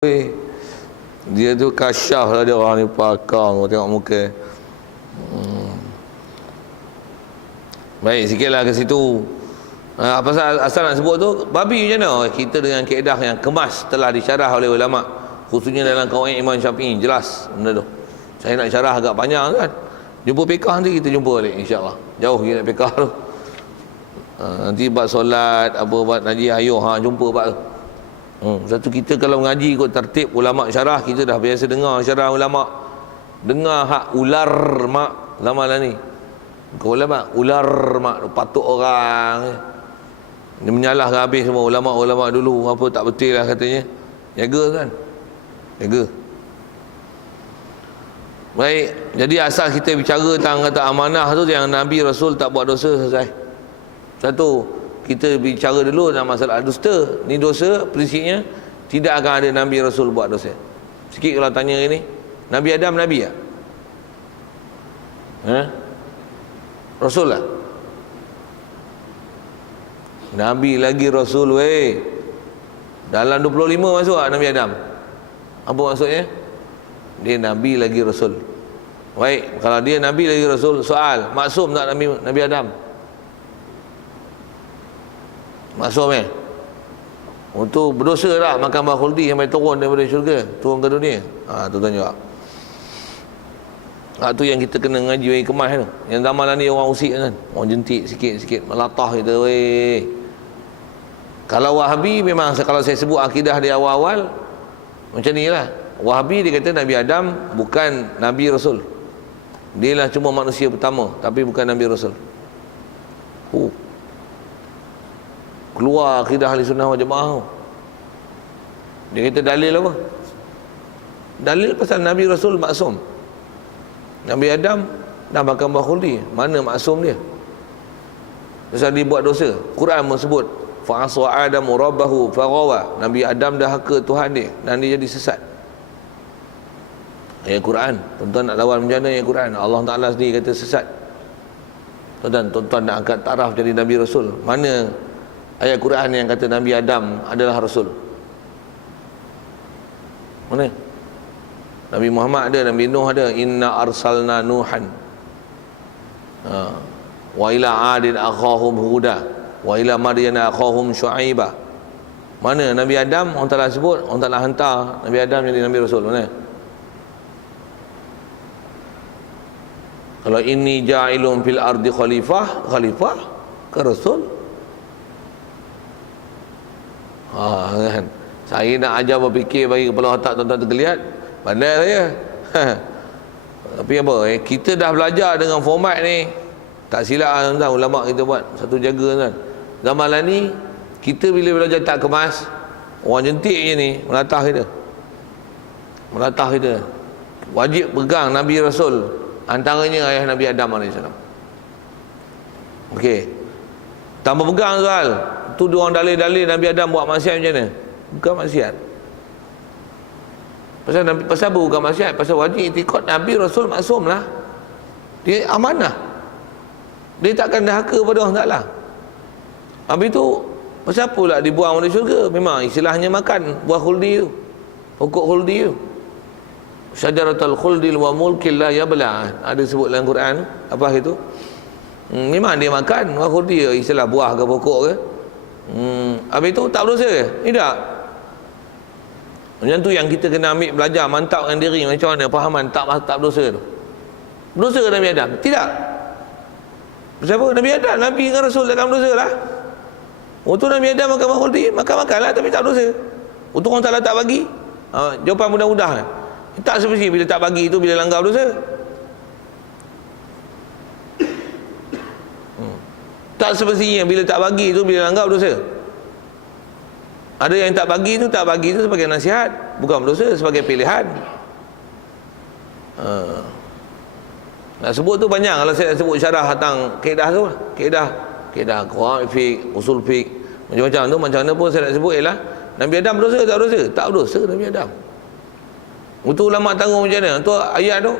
Dia tu kasyaf lah dia, orang ni pakar. Tengok muka. Baik, sikitlah ke situ. Asal nak sebut tu, babi macam mana? Kita dengan kaedah yang kemas telah disyarah oleh ulama, khususnya dalam kawaid Imam Syafi'i. Jelas benda tu. Saya nak syarah agak panjang kan. Jumpa fiqah nanti kita jumpa balik insya-Allah. Jauh kita fiqah tu. Nanti bab solat, apa bab ngaji ayuh, jumpa bab tu. Satu kita kalau mengaji ikut tertib ulama syarah, kita dah biasa dengar syarah ulama. Dengar hak ular mak lama lah ni. Kau ulama ular mak patuk orang. Dia menyalahkan habis semua ulama-ulama dulu, apa tak betul lah katanya. Jaga kan. Jaga. Baik, jadi asal kita bicara tentang kata amanah tu, yang Nabi Rasul tak buat dosa, selesai. Satu, kita bicara dulu tentang masalah dusta. Ni dosa, prinsipnya tidak akan ada Nabi Rasul buat dosa. Sikit kalau tanya ini, Nabi Adam Nabi tak? Rasul lah. Nabi lagi Rasul weh. Dalam 25 masuk tak Nabi Adam? Apa maksudnya? Dia Nabi lagi Rasul. Baik, kalau dia Nabi lagi Rasul, soal, maksum tak Nabi Adam? Maksum untuk berdosa tak makan buah khuldi sampai turun daripada syurga, turun ke dunia? Tuan-tuan jawab. Tu yang kita kena ngaji bagi kemas tu. Yang zaman ni orang usik kan, orang jentik sikit-sikit, melatah kita weh. Kalau Wahabi memang, kalau saya sebut akidah di awal-awal macam ni lah. Wahabi dia kata Nabi Adam bukan Nabi Rasul. Dia lah cuma manusia pertama, tapi bukan Nabi Rasul. Keluar akidah ahli sunnah wal jamaah. Dia kata dalil apa? Dalil pasal Nabi Rasul maksum. Nabi Adam dah makan buah khuldi, mana maksum dia? Pasal dia buat dosa. Quran menyebut fa'asa Adamu rabbahu faghawa. Nabi Adam dah haka Tuhan dia dan dia jadi sesat. Ayat Quran. Tuan-tuan nak lawan macam mana ayat Quran? Allah Ta'ala sendiri kata sesat. Tuan-tuan nak angkat taraf jadi Nabi Rasul. Mana ayat Quran yang kata Nabi Adam adalah Rasul? Mana? Nabi Muhammad ada, Nabi Nuh ada. Inna arsalna Nuhan wa ila adin akhahum huda wa ila madyana akhahum syuaiba. Mana Nabi Adam orang Ta'ala sebut, orang Ta'ala hantar Nabi Adam jadi Nabi Rasul? Mana? Kalau inni ja'ilun fil ardi khalifah ke Rasul? Kan? Saya nak ajar berfikir bagi kepala otak tuan-tuan tergeliat. Pandai saya. Tapi apa? Kita dah belajar dengan format ni. Tak silap tuan-tuan, ulama kita buat. Satu jaga tuan. Zaman ni kita bila belajar tak kemas, orang jentik je ni melatah kita. Melatah kita. Wajib pegang Nabi Rasul. Antaranya ayah Nabi Adam AS. Okey. Tanpa pegang soal. Tu dia orang dalil-dalil Nabi Adam buat maksiat macam mana? Bukan maksiat. Pasal apa bukan maksiat? Pasal wajib iktikad Nabi Rasul maksum lah. Dia amanah. Dia takkan dahaka pada Allah Ta'ala. Habis tu, pasal apa pula dibuang dari syurga? Memang istilahnya makan buah khuldi tu. Pokok khuldi tu. Syajaratul khuldil wa mulkil la yabla. Ada sebut dalam Quran. Apa itu? Memang dia makan buah khuldi, istilah buah ke pokok ke. Habis tu tak berdosa ke? Tidak. Macam tu yang kita kena ambil belajar, mantapkan diri macam mana fahaman tak berdosa tu. Berdosa ke Nabi Adam? Tidak. Siapa? Nabi Adam, Nabi dengan Rasul takkan berdosa lah. Untuk Nabi Adam makan buah khuldi, makan-makanlah tapi tak berdosa. Untuk orang Ta'ala tak bagi. Jawapan mudah-mudah. Tak seperti bila tak bagi itu bila langgar berdosa. Tak semestinya bila tak bagi itu bila langgar berdosa. Ada yang tak bagi itu sebagai nasihat, bukan berdosa, sebagai pilihan. Nak sebut tu banyak. Kalau saya sebut syarah tentang kaedah tu, kaedah Quran, fiqh, usul fiqh, macam-macam tu, macam mana pun saya nak sebut ialah Nabi Adam berdosa tak berdosa? Tak berdosa Nabi Adam. Untuk ulama tanggung macam mana? Tu ayat tu,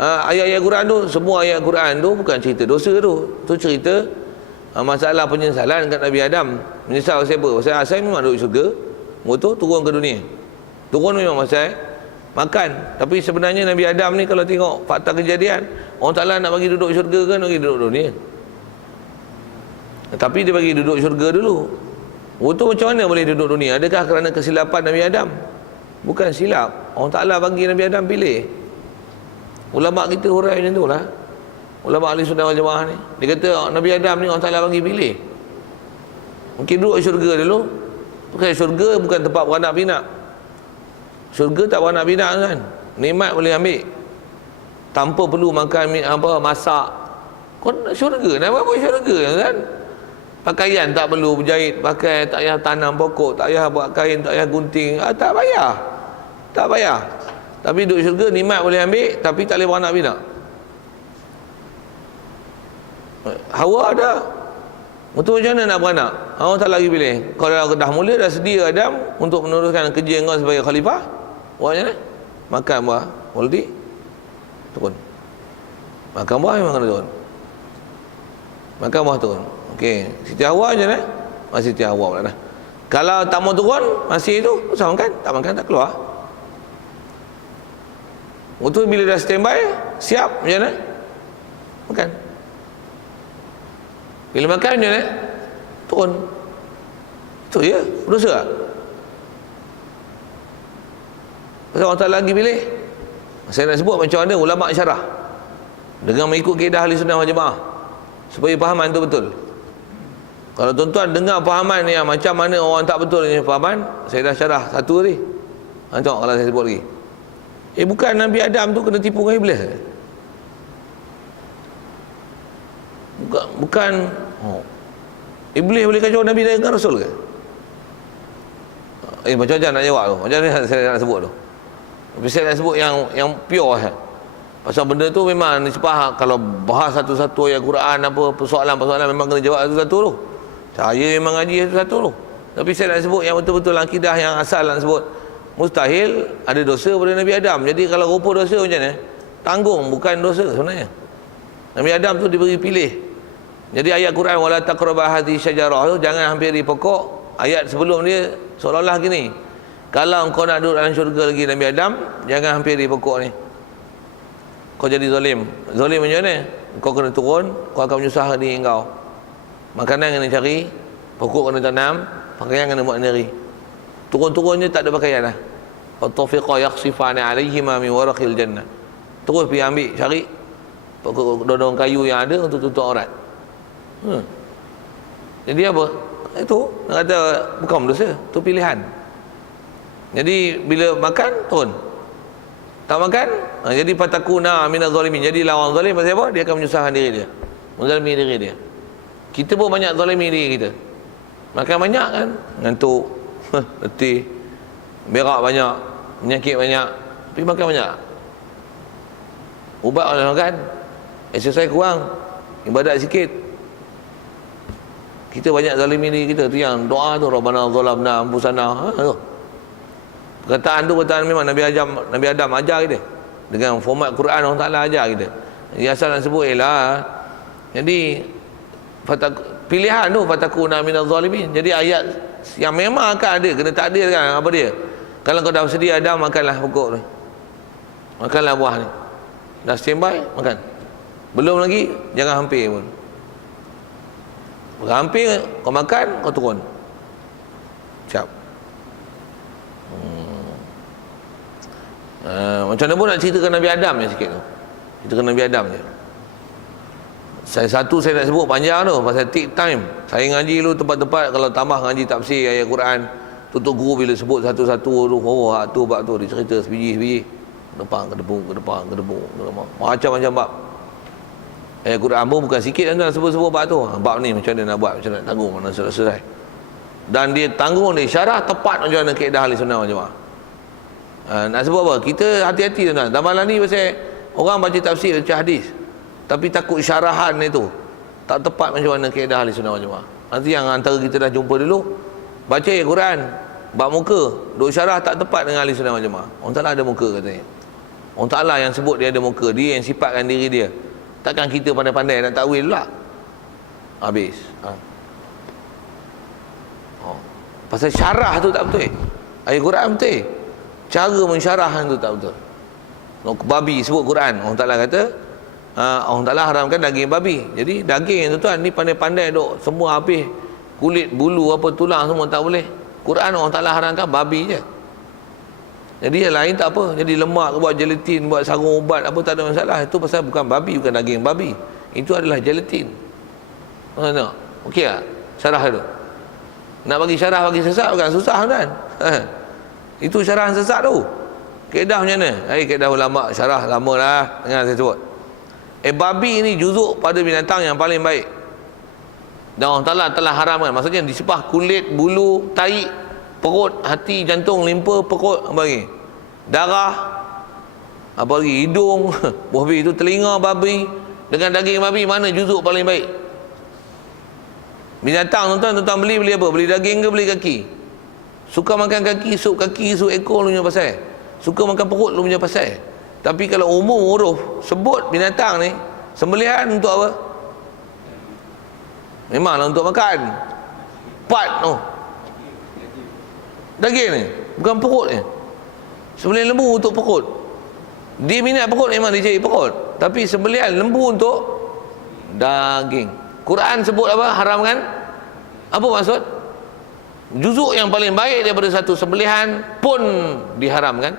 ayat-ayat Quran tu, semua ayat Quran tu bukan cerita dosa tu. Tu cerita masalah penyesalan kat Nabi Adam. Menyesal siapa? Pasal saya memang duduk syurga, motor turun ke dunia. Turun memang pasal makan. Tapi sebenarnya Nabi Adam ni kalau tengok fakta kejadian, Allah Ta'ala nak bagi duduk syurga kan, bagi duduk dunia. Tapi dia bagi duduk syurga dulu. Itu macam mana boleh duduk dunia? Adakah kerana kesilapan Nabi Adam? Bukan silap. Allah Ta'ala bagi Nabi Adam pilih. Ulama kita hurai macam tu lah. Ulama ahli sunnah wal jamaah ni, dia kata Nabi Adam ni Allah Ta'ala bagi pilih. Mungkin duduk syurga dulu. Bukan syurga bukan tempat beranak pinak. Syurga tak beranak pinak kan. Nikmat boleh ambil tanpa perlu makan masak. Kau nak syurga, nak buat syurga kan. Pakaian tak perlu berjahit, pakai tak payah tanam pokok, tak payah buat kain, tak payah gunting, tak payah. Tak payah. Tapi duduk syurga nikmat boleh ambil, tapi tak boleh beranak pinak. Hawa ada. Betul macam mana nak beranak? Allah tak lagi pilih. Kalau dah mula dah sedia Adam untuk meneruskan kerja kau sebagai khalifah, buat macam mana? Makan buah waldi, turun. Makan buah memang kena turun. Makan buah turun. Okey, Siti Hawa macam mana? Masih Siti Hawa pula dah. Kalau tak mau turun, masih itu, usah makan. Tak makan, tak keluar. Betul bila dah standby, siap macam mana? Makan. Bila makan macam mana? Turun. Itu ya, berdosa tak? Pasal orang tak lagi pilih. Saya nak sebut macam mana ulama syarah dengan mengikut kaedah ahli sunnah wal jamaah supaya fahaman tu betul. Kalau tuan-tuan dengar fahaman yang macam mana orang tak betul ni fahaman, saya dah syarah satu tadi. Tengok kalau saya sebut lagi. Bukan Nabi Adam tu kena tipu dengan iblis. Bukan iblis boleh kacau Nabi dengan Rasul ke? Macam-macam nak jawab tu. Macam mana saya nak sebut tu? Tapi saya nak sebut yang pure. Pasal benda tu memang nisbah, kalau bahas satu-satu ayat Quran apa persoalan-persoalan memang kena jawab satu-satu tu. Saya memang ngaji satu-satu tu. Tapi saya nak sebut yang betul-betul akidah yang asal nak sebut. Mustahil ada dosa pada Nabi Adam. Jadi kalau rupa dosa macam mana? Tanggung, bukan dosa sebenarnya. Nabi Adam tu diberi pilih. Jadi ayat Quran wala taqrabah hadhihi syajarah tu, jangan hampiri pokok. Ayat sebelum dia seolah-olah gini, kalau engkau nak duduk dalam syurga lagi Nabi Adam, jangan hampiri pokok ni. Kau jadi zalim. Zalim macam mana? Kau kena turun, kau akan menyusah diri kau. Makanan kena cari, pokok kena tanam, pakaian kena buat sendiri. Turun-turunnya tak ada pakaian lah. At-tafiqa yakhsifani alaihima min waraqil jannah. Terus pergi ambil, cari pokok daun kayu yang ada untuk tutup aurat. Jadi apa? Itu nak kata bukan dosa, itu pilihan. Jadi bila makan turun, tak makan, jadi fatakuna minaz zalimin. Jadi lawan zalim pasal apa? Dia akan menyusahkan diri dia, menzalimi diri dia. Kita pun banyak zalimi diri kita. Makan banyak kan, ngantuk, letih, berak banyak, penyakit banyak, tapi makan banyak. Ubat oleh makan, exercise kurang, ibadat sikit. Kita banyak zalimi diri kita. Tu yang doa tu, Rabbana zalamna anfusana. Tu perkataan tu perkataan memang Nabi Adam ajar kita dengan format Quran. Allah Ta'ala ajar kita. Jadi asal nak sebut ialah, jadi pilihan tu fatakuna minaz zalimin. Jadi ayat yang memang akan ada, kena takdir kan. Apa dia? Kalau kau dah sedia Adam, makanlah pokok ni, makanlah buah ni. Dah standby, makan. Belum lagi, jangan hampir pun. Hampir kau makan, kau turun. Siap. Macam mana pun nak ceritakan Nabi Adam je sikit tu. Ceritakan Nabi Adam je. Saya nak sebut panjang tu pasal take time. Saya ngaji dulu tempat-tempat, kalau tambah ngaji tafsir ayat Quran, tutup guru bila sebut satu-satu tu, bab tu dia cerita sebiji-sebiji. Depan ke depan, macam-macam bab. Ayat Quran pun bukan sikit kan, sebut-sebut bab tu. Bab ni macam mana nak buat, macam mana nak tanggung, mana selesai. Dan dia tanggung dia syarah tepat macam mana kaedah ahli sunnah wal jamaah. Nak sebut apa? Kita hati-hati tuan-tuan. Dan malam ni pasal orang baca tafsir, baca hadis, tapi takut syarahan itu tak tepat macam mana kaedah ahli sunnah wal jamaah. Nanti yang antara kita dah jumpa dulu, baca ayat Quran, bab muka, duk syarah tak tepat dengan ahli sunnah wal jamaah. Orang Ta'ala ada muka katanya. Orang Ta'ala yang sebut dia ada muka, dia yang sifatkan diri dia. Takkan kita pandai-pandai nak takwil pula. Habis. Pasal syarah tu tak betul. Ayat Quran betul. cara mensyarah itu tak betul. Babi sebut Quran, Allah Ta'ala kata Allah Ta'ala haramkan daging babi. Jadi daging tuan ni pandai-pandai duk semua habis, kulit, bulu, apa tulang semua tak boleh. Quran Allah Ta'ala haramkan babi je. Jadi yang lain tak apa. Jadi lemak, buat gelatin, buat sarung ubat, apa tak ada masalah. Itu pasal bukan babi, bukan daging babi. Itu adalah gelatin. Tengok. Okey tak? Syarah tu. Nak bagi syarah bagi sesat bukan susah kan? Itu syarahan sesat tu. Kaedah macam mana? Kaedah ulama syarah lama lah. Dengar saya sebut. Babi ni juzuk pada binatang yang paling baik. Dan Allah Ta'ala telah haramkan. Maksudnya disepah kulit, bulu, tahi, perut, hati, jantung, limpa, perut, apa lagi? Darah, apa lagi? Hidung, babi itu telinga babi. Dengan daging babi, mana juzuk paling baik? Binatang tuan-tuan beli apa? Beli daging ke beli kaki? Suka makan kaki, sup ekor lu punya pasal. Suka makan perut lu punya pasal. Tapi kalau umum huruf sebut binatang ni, sembelihan untuk apa? Memanglah untuk makan. Part tu. Daging ni, bukan perut ni. Sembelihan lembu untuk perut. Dia minat perut, memang dia cari perut. Tapi sembelihan lembu untuk daging. Quran sebut apa? Haramkan. Apa maksud? Juzuk yang paling baik daripada satu sembelihan pun diharamkan.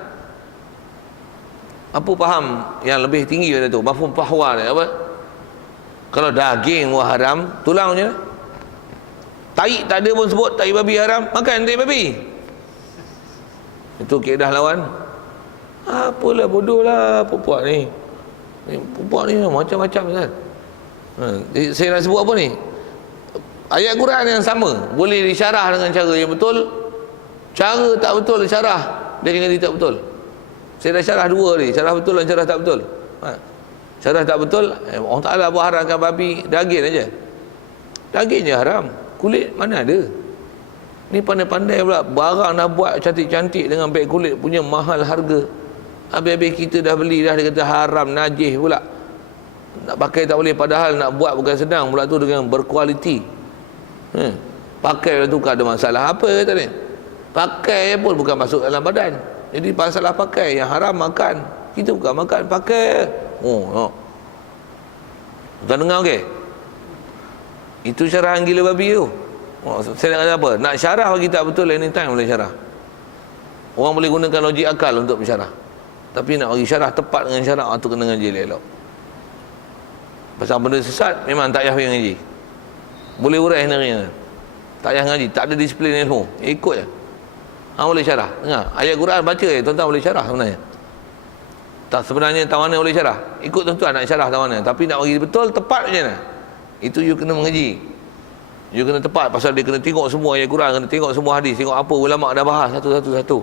Apa faham yang lebih tinggi daripada tu? Mafhum fahwa ni apa? Kalau daging haram, tulangnya tahi tak ada pun sebut tahi babi haram, makan tahi babi. Itu kaedah lawan. Apalah bodoh lah puak ni. Puak ni macam-macam kan. Saya nak sebut apa ni? Ayat Quran yang sama boleh disyarah dengan cara yang betul. Cara tak betul disyarah, dia kena tak betul. Saya dah syarah dua ni, syarah betul dan syarah tak betul. Syarah tak betul, Allah Ta'ala buat haramkan babi, daging aja. Daging je haram, kulit mana ada. Ni pandai-pandai pula, barang dah buat cantik-cantik dengan beg kulit punya mahal harga. Habis-habis kita dah beli dah, dia kata haram, najis pula. Nak pakai tak boleh, padahal nak buat bukan senang pula tu dengan berkualiti. Pakai tu kan ada masalah apa kata ni? Pakai pun bukan masuk dalam badan. Jadi masalah pakai, yang haram makan. Kita bukan makan, pakai. Tuan dengar okey? Itu syarahan gila babi tu. Saya nak kata apa? Nak syarah bagi tak betul, anytime boleh syarah. Orang boleh gunakan logik akal untuk bersyarah. Tapi nak bagi syarah tepat dengan syarak, tu kena ngaji elok. Pasal benda sesat memang tak payah ngaji. Boleh urai sebenarnya. Tak payah ngaji, tak ada disiplin ilmu. Ikut je. Boleh syarah. Dengar, ayat Quran baca tuan-tuan boleh syarah sebenarnya. Tak sebenarnya tawana boleh syarah. Ikut tuan-tuan nak syarah tawana, tapi nak bagi betul tepat macam mana? Itu you kena mengaji. You kena tepat pasal dia kena tengok semua ayat Quran, kena tengok semua hadis, tengok apa ulama dah bahas satu-satu.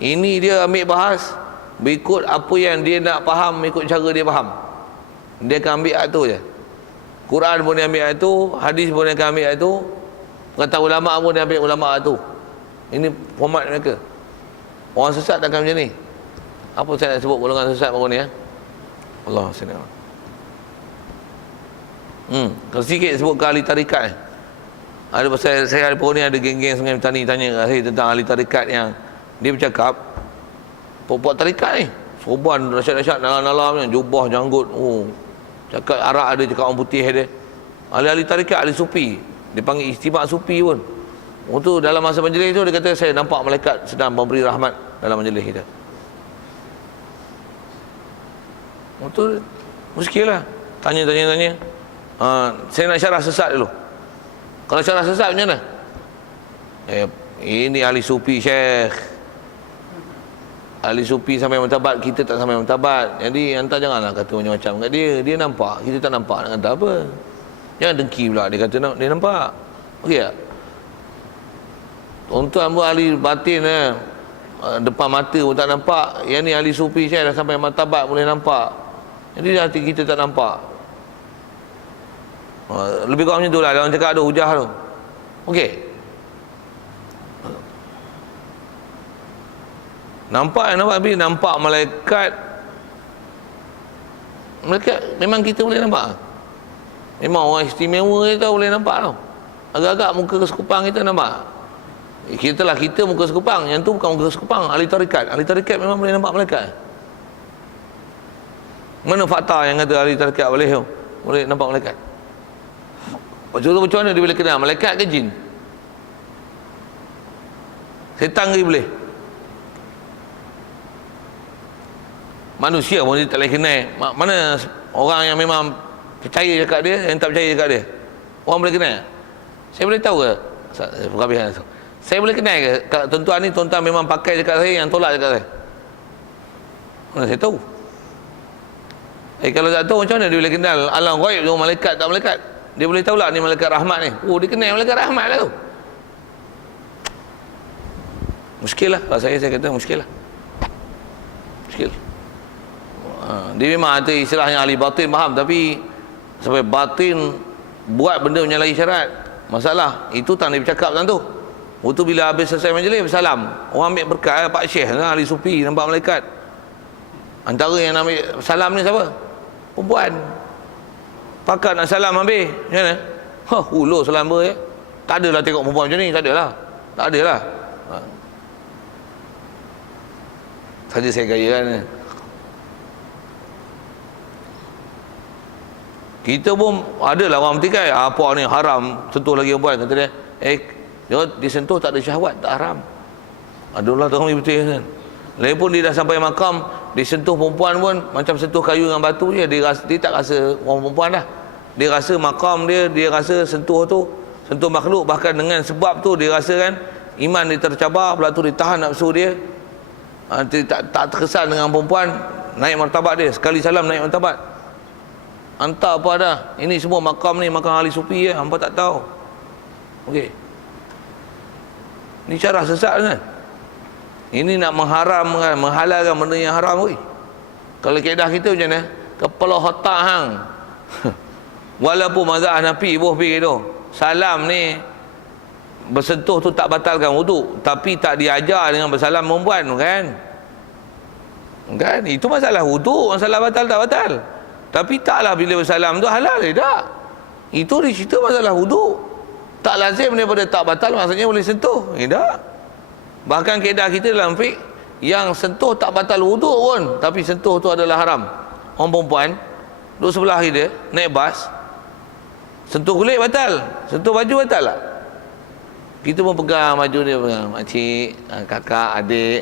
Ini dia ambil bahas berikut apa yang dia nak faham, ikut cara dia faham. Dia akan ambil ayat tu je. Quran pun dia ambil ayat tu, hadis pun dia akan ambil ayat tu, kata ulama pun dia ambil ulama ayat tu. Ini format mereka. Orang sesat takkan macam ni. Apa saya nak sebut golongan sesat baru ni ya? Allah SWT. Kalau sikit sebut ke ahli tarikat ni. Ada pasal saya hari ni ada geng-geng Sungai Petani tanya saya tentang ahli tarikat yang dia bercakap puak-puak tarikat ni sorban dahsyat-dahsyat, nalar-nalar, jubah, janggut. Cakap arak ada, cakap orang putih ada. Ahli-ahli tarikat, ahli sufi, dia panggil istimewa sufi pun. Tu dalam masa majlis tu dia kata saya nampak malaikat sedang memberi rahmat dalam majlis kita. Tu muskil lah. Tanya. Saya nak syarah sesat dulu. Kalau syarah sesat macam mana? Ini ahli sufi Syekh. Ahli sufi sampai martabat, kita tak sampai martabat. Jadi hantar janganlah kata macam-macam kat dia. Dia nampak, kita tak nampak nak kata apa. Jangan dengki pula dia kata dia nampak. Okey tak? Tuan-tuan pun ahli batin depan mata pun tak nampak. Yang ni ahli sufi Syekh dah sampai martabat boleh nampak. Jadi hati kita tak nampak. Lebih kurang macam tu lah. Orang cakap ada hujah tu. Okey. Nampak malaikat. Malaikat memang kita boleh nampak. Memang orang istimewa kita boleh nampak tau. Agak-agak muka kesekupang kita nampak. Kita muka sekupang, yang tu bukan muka sekupang. Ahli tarikat memang boleh nampak malaikat. Mana fakta yang kata ahli tarikat boleh nampak malaikat? Macam mana dia boleh kenal malaikat ke jin? Setan ke boleh? Manusia pun dia tak boleh kenal. Mana orang yang memang percaya cakap dia, yang tak percaya cakap dia? Orang boleh kenal? Saya boleh tahu ke? Saya boleh kenal ke? Tuan-tuan ni, tuan-tuan memang pakai cakap saya, yang tolak cakap saya? Mana saya tahu? Kalau tak tahu, macam mana dia boleh kenal alam ghaib tu, malaikat tak malaikat? Dia boleh tahu lah ni malaikat rahmat ni. Oh, dia kenal malaikat rahmat lah tu. Muskil lah. Kalau saya kata muskil lah. Muskil. Dia memang ada istilahnya ahli batin faham, tapi sampai batin buat benda menyalahi syarat, masalah. Itu tak boleh bercakap tentang tu. Waktu bila habis selesai majlis bersalam, orang ambil berkat, Pak Syekh lah, ahli sufi nampak malaikat. Antara yang ambil salam ni siapa? Perempuan. Pakat nak salam habis, macam mana? Ulur salam ber, tak adalah tengok perempuan macam ni, tak adalah. Saja saya gaya kan. Kita pun adalah orang bertikai, apa ni haram sentuh lagi perempuan, kata dia. Disentuh tak ada syahwat, tak haram. Adalah tu kami betul kan. Lain pun dia dah sampai makam, disentuh perempuan pun macam sentuh kayu dengan batu je, dia tak rasa orang perempuan dah. Dia rasa makam dia rasa sentuh tu, sentuh makhluk. Bahkan dengan sebab tu dia rasa kan iman dia tercabar, pula tu dia tahan nafsu dia. Dia tak terkesan dengan perempuan, naik martabat dia, sekali salam naik martabat. Hantar apa dah. Ini semua makam ni makam ahli sufi ya, hampa tak tahu. Okey. Ni cara sesat kan. Ini nak mengharamkan, menghalalkan benda yang haram oi. Kalau kaedah kita macam mana? Kepala otak hang. Walaupun mazhab Hanafi boh pergi tu. Salam ni bersentuh tu tak batalkan wuduk, tapi tak diajar dengan bersalam perempuan kan? Kan? Itu masalah wuduk, masalah batal tak batal. Tapi taklah bila bersalam tu halal tak. Itu cerita masalah wuduk. Tak lazim daripada tak batal maksudnya boleh sentuh. Tak. Bahkan kaedah kita dalam fiqh, yang sentuh tak batal wuduk pun, tapi sentuh tu adalah haram. Orang perempuan duduk sebelah dia, naik bas, sentuh kulit batal, sentuh baju batal tak? Kita pun pegang baju dia, pegang makcik, kakak, adik,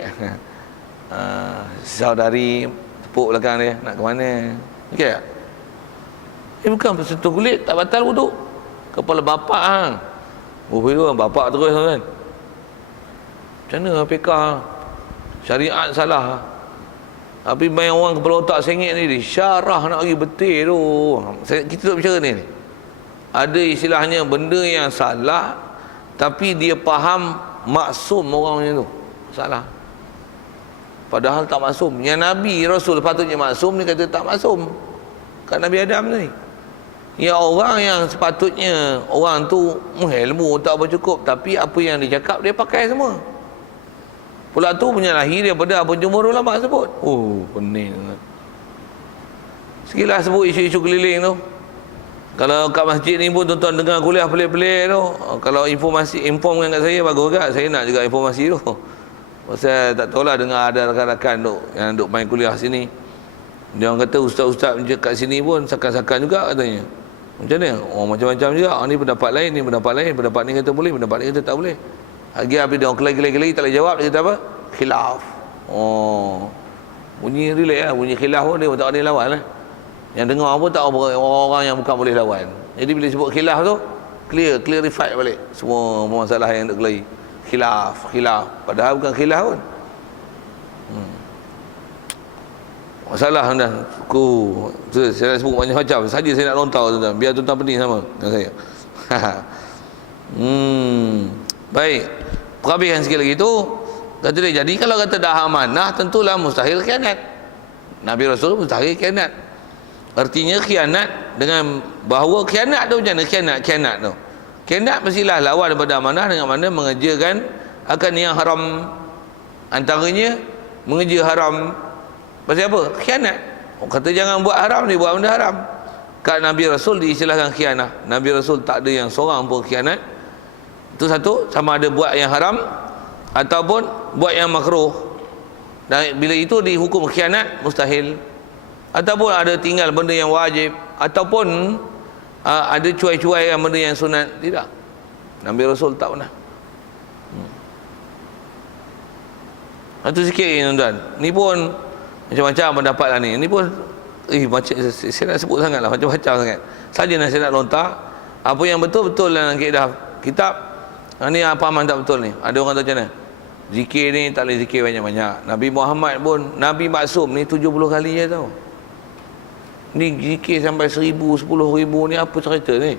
saudari, tepuk belakang dia, nak ke mana? Okey tak? Bukan sentuh kulit tak batal wuduk. Kepala bapak hang. Itu bapak terus kan. Macam mana fiqah? Syariat salah. Tapi main orang kepala otak sengit ni, syarah nak bagi betul tu. Kita duduk bicara ni. Ada istilahnya benda yang salah, tapi dia faham maksum orang macam tu. Salah. Padahal tak maksum. Yang Nabi Rasul patutnya maksum, ni kata tak maksum. Kat Nabi Adam ni. Ya orang yang sepatutnya orang tu ilmu tak bercukup, tapi apa yang dia cakap dia pakai semua. Pula tu menyalahi daripada apa jumhur ulama sebut. Pening. Sekilas sebut isu-isu keliling tu. Kalau kat masjid ni pun tuan-tuan dengar kuliah pelik-pelik tu. Kalau inform kat saya bagus juga. Saya nak juga informasi tu. Pasal tak tahulah dengar ada rakan-rakan tu yang duk main kuliah sini. Dia orang kata ustaz-ustaz kat sini pun sakan-sakan juga katanya. Macam mana? Macam-macam juga. Ni pendapat lain, ni pendapat lain. Pendapat ni kata boleh, pendapat ni kata tak boleh. Lagi habis dia orang kelai-kelai tak boleh jawab, dia kata apa? Khilaf. Bunyi relax lah, bunyi khilaf pun dia tak boleh lawan lah. Yang dengar pun tak orang-orang yang bukan boleh lawan. Jadi bila sebut khilaf tu, clarify balik semua masalah yang nak kelai. Khilaf. Padahal bukan khilaf pun. Masalah dah. Saya sebut banyak macam. Saja saya nak lontau tuan-tuan. Biar tuan-tuan pening sama dengan saya. Baik. Perhabiskan sikit lagi tu. Kata dia, jadi kalau kata dah amanah, tentulah mustahil khianat. Nabi Rasul mustahil khianat. Artinya khianat dengan bahawa khianat tu macam mana? Khianat tu. Khianat mestilah lawan daripada amanah dengan mana mengerjakan akan yang haram. Antaranya mengerja haram. Pasal apa? Khianat. Kata jangan buat haram, dia buat benda haram. Kat Nabi Rasul diistilahkan khianat. Nabi Rasul tak ada yang seorang pun khianat Itu satu, sama ada buat yang haram ataupun buat yang makruh. Dan bila itu dihukum khianat, mustahil. Ataupun ada tinggal benda yang wajib, ataupun ada cuai-cuai yang benda yang sunat, tidak. Nabi Rasul tak pernah. Itu sikit tuan-tuan. Ni pun macam-macam pendapat lah ni. Ni pun macam saya nak sebut sangat lah, macam-macam sangat. Saja nak saya nak lontar apa yang betul-betul dalam kaedah kitab. Ni apa aman tak betul ni. Ada orang tahu macam mana? Zikir ni tak boleh zikir banyak-banyak. Nabi Muhammad pun, Nabi maksum ni 70 kali je tau. Ni zikir sampai 1000, 10,000 ni apa cerita ni?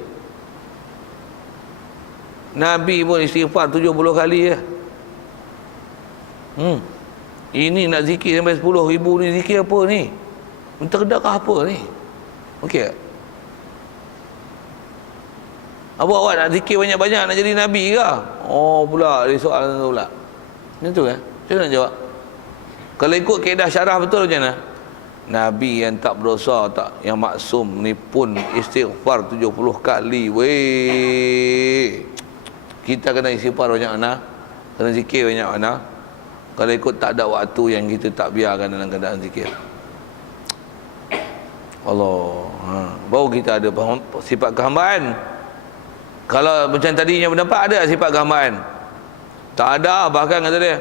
Nabi pun istighfar 70 kali je. Ini nak zikir sampai 10,000 ni, zikir apa ni? Menterdakah apa ni? Okey. Awak nak zikir banyak-banyak nak jadi Nabi ke? Oh pula dia soalan tu pula. Macam tu kan? Macam mana nak jawab? Kalau ikut kaedah syarah betul macam mana? Nabi yang tak berdosa, tak, yang maksum ni pun istighfar 70 kali. Weh. Kita kena istighfar banyak mana? Kena zikir banyak mana? Kalau ikut tak ada waktu yang kita tak biarkan dalam keadaan zikir. Allah. Baru kita ada sifat kehambaan. Kalau macam tadinya pendapat, ada sifat kehambaan? Tak ada. Bahkan kata dia,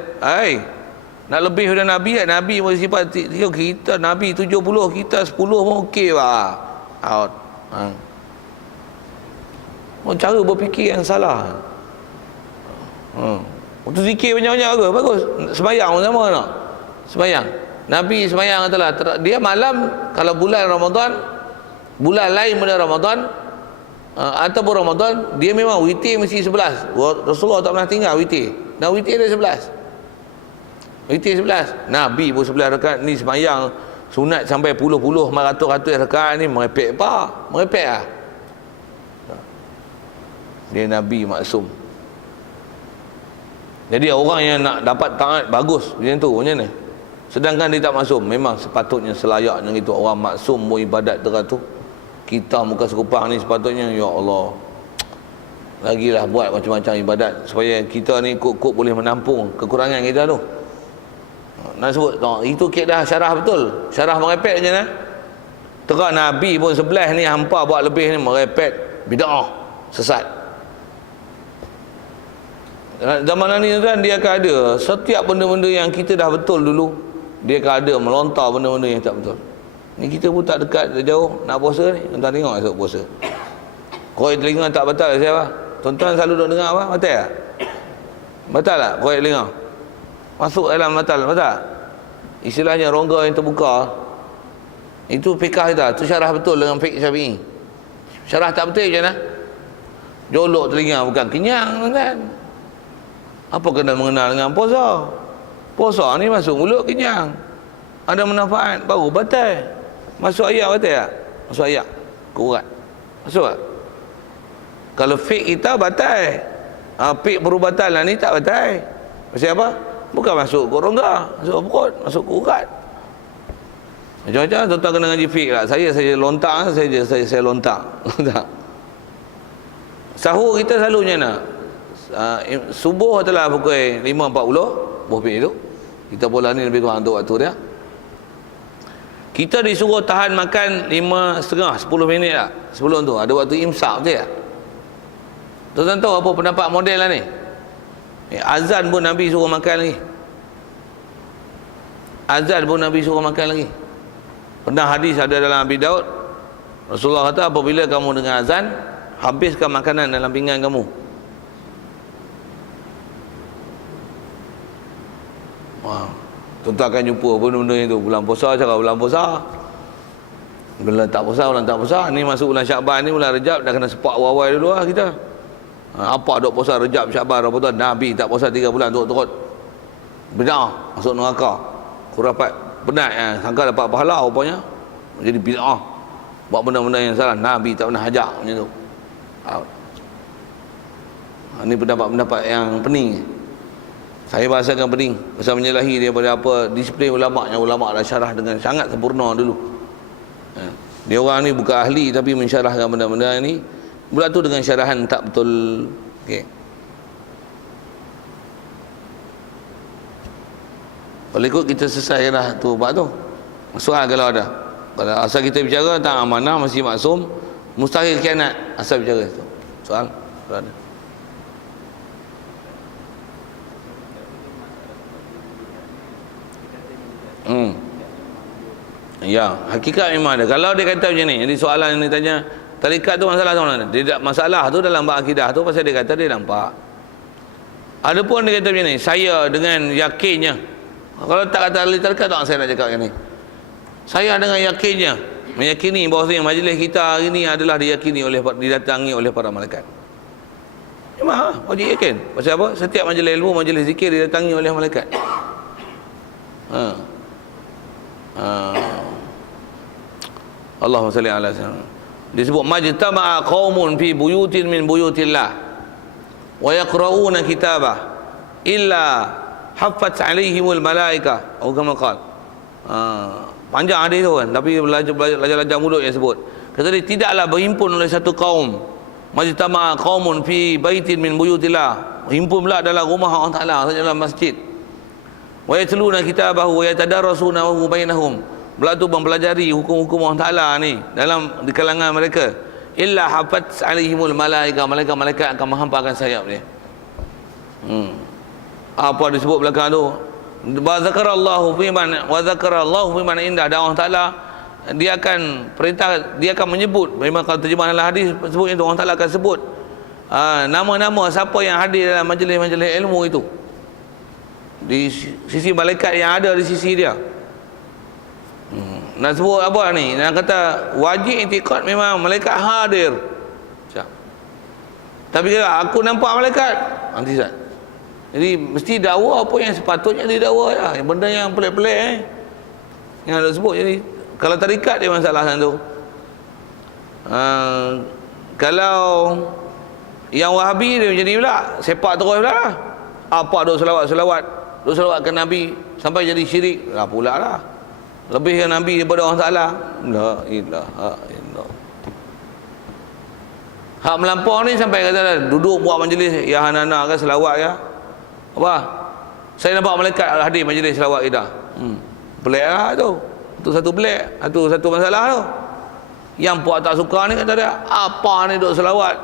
nak lebih daripada Nabi kan? Nabi pun sifat kita, Nabi 70, kita 10 pun okey lah. Out. Cara berfikir yang salah. Untuk zikir banyak-banyak ke? Bagus. Sembayang pun sama tak? Sembayang. Nabi sembayang katalah, dia malam kalau bulan Ramadan, bulan lain bulan Ramadan ataupun Ramadan, dia memang witir mesti 11. Rasulullah tak pernah tinggal witir. Dan witir dia 11. Witir 11. Nabi pun 11 rakaat. Ni sembayang sunat sampai puluh-puluh, ratus-ratus rakaat ni merepek apa? Merepek lah. Dia Nabi maksum. Jadi orang yang nak dapat taat bagus macam tu, macam mana? Sedangkan dia tak maksum. Memang sepatutnya selayaknya itu orang maksum mau ibadat teratur. Kita muka sekupang ni sepatutnya, ya Allah, lagilah buat macam-macam ibadat supaya kita ni kok boleh menampung kekurangan kita tu. Nak sebut itu kaedah syarah betul. Syarah merepek je nah. Terang Nabi pun 11 ni hampa buat lebih ni merepek, bid'ah, sesat. Zaman ni kan dia akan ada setiap benda-benda yang kita dah betul dulu, dia akan ada melontar benda-benda yang tak betul. Ni kita pun tak dekat, jauh nak puasa ni. Tuan-tuan tengok esok puasa. Korek telinga tak batal siapa? Tuan-tuan selalu duk dengar apa? Batal tak? Batal tak korek telinga? Masuk dalam batal tak? Istilahnya rongga yang terbuka. Itu fikah kita. Itu syarah betul dengan fiqh Syafi'i. Syarah tak betul macam mana? Jolok telinga bukan kenyang kan? Apa kena mengenal dengan puasa? Puasa ni masuk mulut kenyang, ada manfaat, baru batal. Masuk ayat batal tak? Masuk ayat kurat. Masuk tak? Kalau fiqh kita batal. Fiqh perubatalan ni tak batal. Pasal apa? Bukan masuk kot rongga, masuk perut, masuk kurat. Macam-macam tuan-tuan kena ngaji fiqh lah. Saya lontar saja, saya lontar. Sahur kita selalu macam mana? Subuh adalah pukul 5.40 buah itu. Kita bola ni lebih kurang untuk waktu dia. Kita disuruh tahan makan 5.30 10 minit lah sebelum tu. Ada waktu imsak betul tak? Tuan-tuan tahu apa pendapat model lah ni? Azan pun Nabi suruh makan lagi. Azan pun Nabi suruh makan lagi. Pernah hadis ada dalam Abi Daud, Rasulullah kata apabila kamu dengar azan, habiskan makanan dalam pinggan kamu. Tuan-tuan akan jumpa benda-benda itu. Bulan puasa cakap bulan puasa, bulan tak puasa. Ni masuk bulan Syakban ni, bulan Rejab dah kena sepak awal-awal dulu lah kita. Apa duk puasa Rejab, Syakban, Ramadan? Nabi tak puasa 3 bulan turut-turut. Bid'ah, masuk neraka. Khurafat, penat ya. Sangka dapat pahala rupanya jadi bid'ah. Buat benda-benda yang salah. Nabi tak pernah ajak macam tu. Ini pendapat-pendapat yang pening. Saya bahasakan pening pasal menyalahi daripada apa disiplin ulama' yang ulama' dah syarah dengan sangat sempurna dulu. Dia orang ni bukan ahli tapi mensyarahkan benda-benda ni pula tu dengan syarahan tak betul. Okey. Kalau ikut kita selesai dah tu bab tu. Soal kalau ada. Kalau asal kita bicara tentang amanah masih maksum, mustahil khianat asal bicara tu. Soal kalau ada. Ya, hakikat memang ada. Kalau dia kata macam ni, jadi soalan yang dia tanya, tarikat tu masalah tu mana? Dia masalah tu dalam bab akidah tu pasal dia kata dia nampak. Ada pun dia kata macam ni, saya dengan yakinnya. Kalau tak kata ahli tarikat tak saya nak cakap macam ni. Saya dengan yakinnya meyakini bahawasanya majlis kita hari ni adalah diyakini oleh, didatangi oleh para malaikat. Memang wajib yakin. Pasal apa? Setiap majlis ilmu, majlis zikir didatangi oleh malaikat. Allahumma salli ala sayyidina. Disebut majtama'a qaumun fi buyutin min buyutillah wa yaqra'una kitabah illa haffat 'alaihimul malaikah. Atau kama qala. Panjang hadis tu kan, tapi belajar mulut yang sebut. Kata dia, tidaklah berhimpun oleh satu kaum, majtama'a qaumun fi baitin min buyutillah, himpun pula dalam rumah Allah Taala, dalam masjid. Wa yatluna kitabahu wa yatadarrasunahu bainahum, pula tu mempelajari hukum-hukum Allah Taala ni dalam di kalangan mereka. Illa hafat alaihimul malaika, malaikat akan menghampakan sayap dia. Apa disebut belakang tu? Wa zakarallahu fi man indah, dan Allah Taala dia akan perintah, dia akan menyebut, memang kalau terjemahan dalam hadis sebut itu, Allah Taala akan sebut nama-nama siapa yang hadir dalam majlis-majlis ilmu itu di sisi malaikat yang ada di sisi dia. Nak sebut apa ni? Nak kata wajib i'tiqad memang malaikat hadir. Tapi kalau aku nampak malaikat, nanti Ustaz. Jadi mesti dakwa apa yang sepatutnya didakwa lah. Yang benda yang pelik-pelik yang ada sebut. Jadi kalau tarikat dia masalah tu. Kalau yang Wahabi dia macam ni pula, sepak terus pula lah. Apa duk selawat ke Nabi sampai jadi syirik lah pula lah. Lebih ke Nabi daripada Allah Ta'ala. La ilaha illallah. Hak melampau ni sampai kata duduk buat majlis ya hanana ke selawat ya. Apa? Saya nampak malaikat hadir majlis selawat kita. Pelik lah tu. Itu satu pelik. Satu masalah tu. Yang puak tak suka ni kata dia, apa ni duk selawat?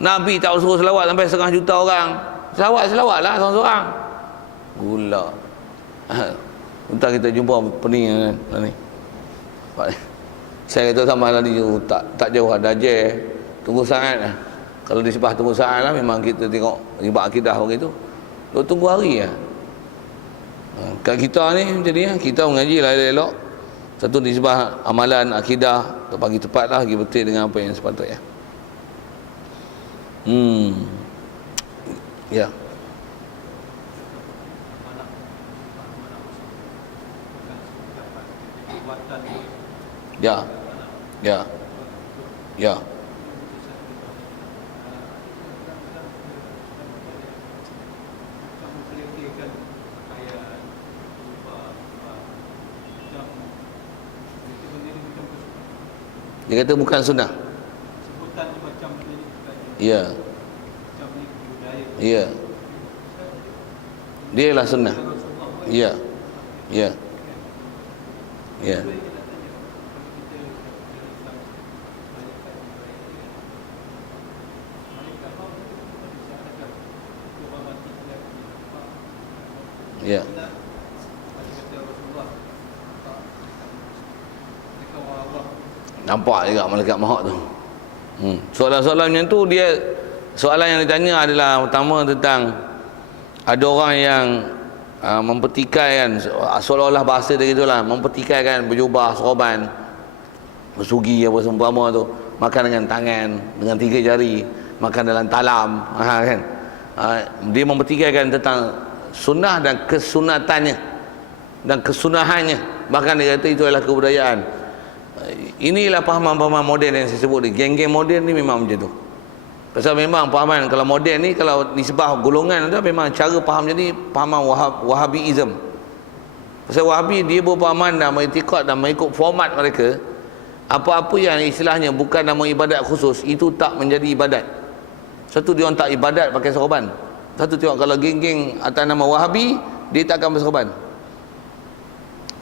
Nabi tak suruh selawat sampai 1,5 juta orang. Selawat lah seorang-seorang. Gula. Entah kita jumpa pening kan ni. Saya kata sama lah ni tak jauh ada je. Tunggu saat lah. Kalau di sebah tunggu saat lah, memang kita tengok ribat akidah begitu. Tunggu hari lah. Kat kita ni macam ni, kita mengaji lah elok. Satu di sebah amalan akidah, pagi tepat lah, pergi betul dengan apa yang sepatutnya. Ya. Ya. Dia kata bukan sunnah. Sebutan macam ni. Ya. Ya. Dia lah sunnah. Ya. Ya. Ya. Ya. Nampak juga malaikat mahak tu. Soalan-soalan macam tu, dia soalan yang ditanya adalah pertama tentang ada orang yang mempertikaikan, seolah-olah bahasa dia gitulah, mempertikaikan berjubah sorban, bersugi apa seumpama tu, makan dengan tangan, dengan 3 jari, makan dalam talam, kan. Dia mempertikaikan tentang sunnah dan kesunatannya dan kesunahannya, bahkan dia kata itu adalah kebudayaan. Inilah pahaman-pahaman moden yang saya sebut ni. Geng-geng moden ni memang macam tu. Pasal memang pahaman, kalau moden ni, kalau disebah golongan tu, memang cara faham jadi pahaman Wahabiism. Pasal Wahabi dia berpahaman dan mengikut dan mengikut format mereka. Apa-apa yang istilahnya bukan nama ibadat khusus, itu tak menjadi ibadat. Satu dia orang tak ibadat pakai sorban. Satu tengok kalau geng-geng atas nama Wahabi, dia tak akan bersorban.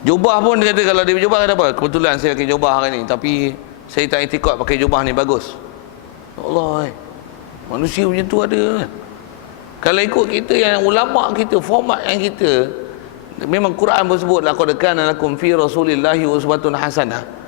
Jubah pun dia kata, kalau dia jubah kata apa? Kebetulan saya pakai jubah hari ni, tapi saya tak iktikad pakai jubah ni bagus. Ya Allah, manusia macam tu ada kan? Kalau ikut kita yang ulama kita, format yang kita, memang Quran pun sebut laqad kana lakum fi rasulillahi uswatun hasanah.